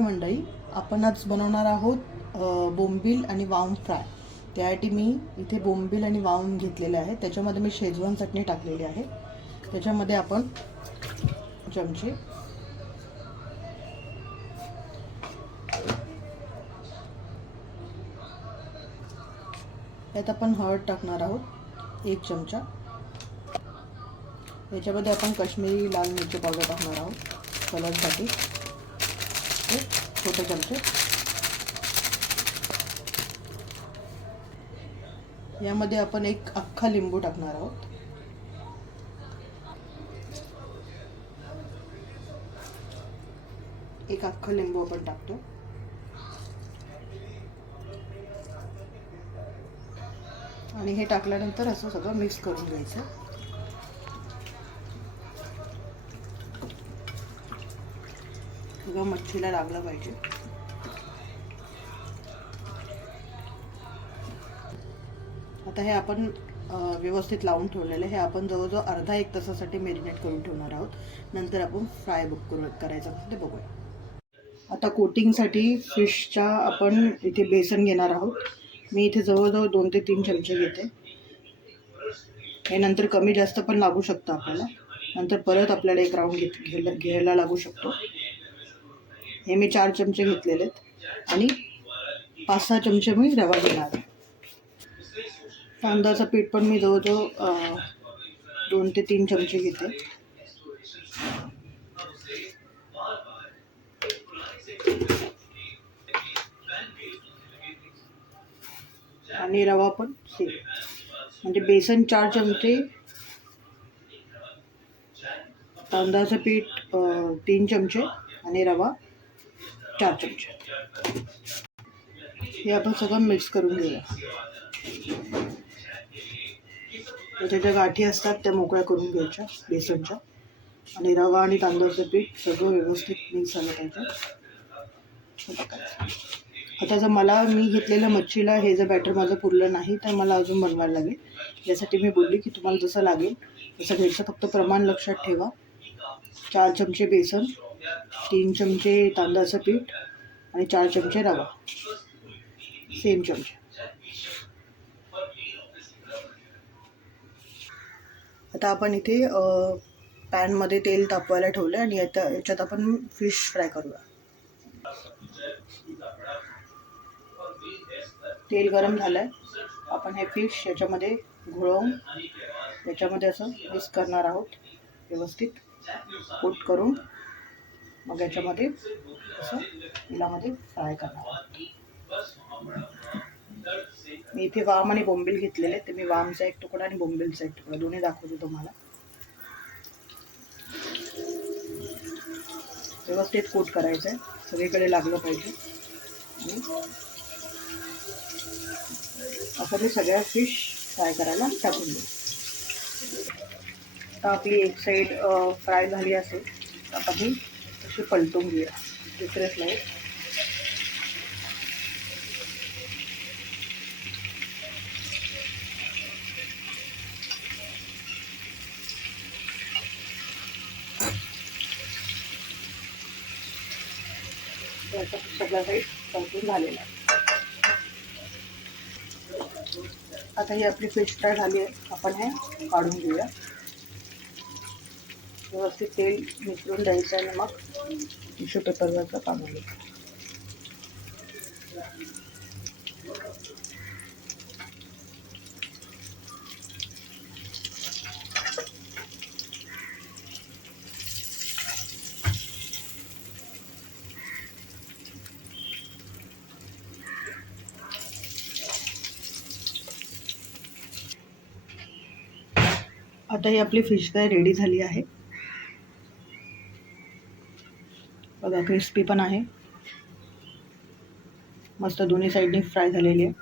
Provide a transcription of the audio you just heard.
मंडळी, आपण आज बनवणार आहोत बोंबील आणि वाम फ्राय. त्यासाठी मी इथे बोंबील आणि वाम घेतलेले आहे. त्याच्यामध्ये मी शेजवान चटणी टाकलेली आहे. त्याच्यामध्ये आपण चमचे यात आपण हळद टाकणार आहोत 1 चमचा. याच्यामध्ये आपण काश्मीरी लाल मिरची पावडर टाकणार आहोत कलरसाठी छोटे चमचे. यामध्ये आपण एक अख्खा लिंबू टाकणार आहोत. एक अख्खा लिंबू आपण टाकतो. आणि हे टाकल्यानंतर असं सगळं मिक्स करून घ्यायचं. सगळं मच्छीला लागलं पाहिजे. आता हे आपण व्यवस्थित लावून ठेवलेलं हे आपण जवळजवळ अर्धा 1 तासासाठी मॅरिनेट करून ठेवणार आहोत. नंतर आपण फ्राय करायचं ते बघूया. आता कोटिंगसाठी फिशच्या आपण इथे बेसन घेणार आहोत. मी इथे जवळजवळ 2 ते 3 चमचे घेते. हे नंतर कमी जास्त पण लागू शकतं आपल्याला. नंतर परत आपल्याला एक राऊंड घ्यायला लागू शकतो. हे मी 4 चमचे घेतलेले आहेत आणि 5-6 चमचे मी रवा घेणार आहे. तांदळाचं पीठ पण मी जवळजवळ 2 ते 3 चमचे घेते. आणि रवा पण सेम, म्हणजे बेसन 4 चमचे, तांदळाचं पीठ 3 चमचे आणि रवा 4 चमचे. हे आपण सगळं मिक्स करून घेऊया. त्याच्या ज्या गाठी असतात त्या मोकळ्या करून घ्यायच्या बेसनच्या. आणि रवा आणि तांदळाचं पीठ सगळं व्यवस्थित मिक्स झालं पाहिजे. आता जर मी घेतलेल्या मच्छीला हे जर बॅटर माझं पुरलं नाही तर मला अजून बनवायला लागेल. यासाठी मी बोलली की तुम्हाला जसं लागेल तसं घ्यायचं. फक्त प्रमाण लक्षात ठेवा. 4 चमचे बेसन, 3 चमचे तांदळाचं पीठ आणि 4 चमचे रवा, सेम चमचे. आता आपण इथे पॅनमध्ये तेल तापवायला ठेवलं आणि याच्यात आपण फिश फ्राय करूया. तेल गरम झालं आहे. आपण हे फिश याच्यामध्ये घोळवून याच्यामध्ये असं मिक्स करणार आहोत. व्यवस्थित कोट करून मग याच्यामध्ये असं तेलामध्ये फ्राय करणार आहोत. मी इथे वाम आणि बोंबील घेतलेले, ते मी वामचा एक तुकडा आणि बोंबीलचा एक तुकडा दोन्ही दाखवते तुम्हाला. व्यवस्थित कोट करायचं आहे, सगळीकडे लागलं पाहिजे. आणि आपण हे सगळ्या फिश फ्राय करायला टाकून देऊ. आता आपली एक साईड फ्राय झाली असेल तर आपण ही अशी पलटून घेऊया. दुसऱ्या साईड सगळ्या साईड पलटून झालेला आहे. आता ही आपली फिश फ्राय झाली आहे. आपण हे काढून घेऊया. व्यवस्थित तेल मिसळून द्यायचं आणि मग टिश्यू पेपरवरचं काढून घ्यायचं. आता ही आपली फिश फ्राय रेडी झाली आहे. बघा, क्रिस्पी पण आहे, मस्त दोन्ही साईडनी फ्राय झालेली आहे.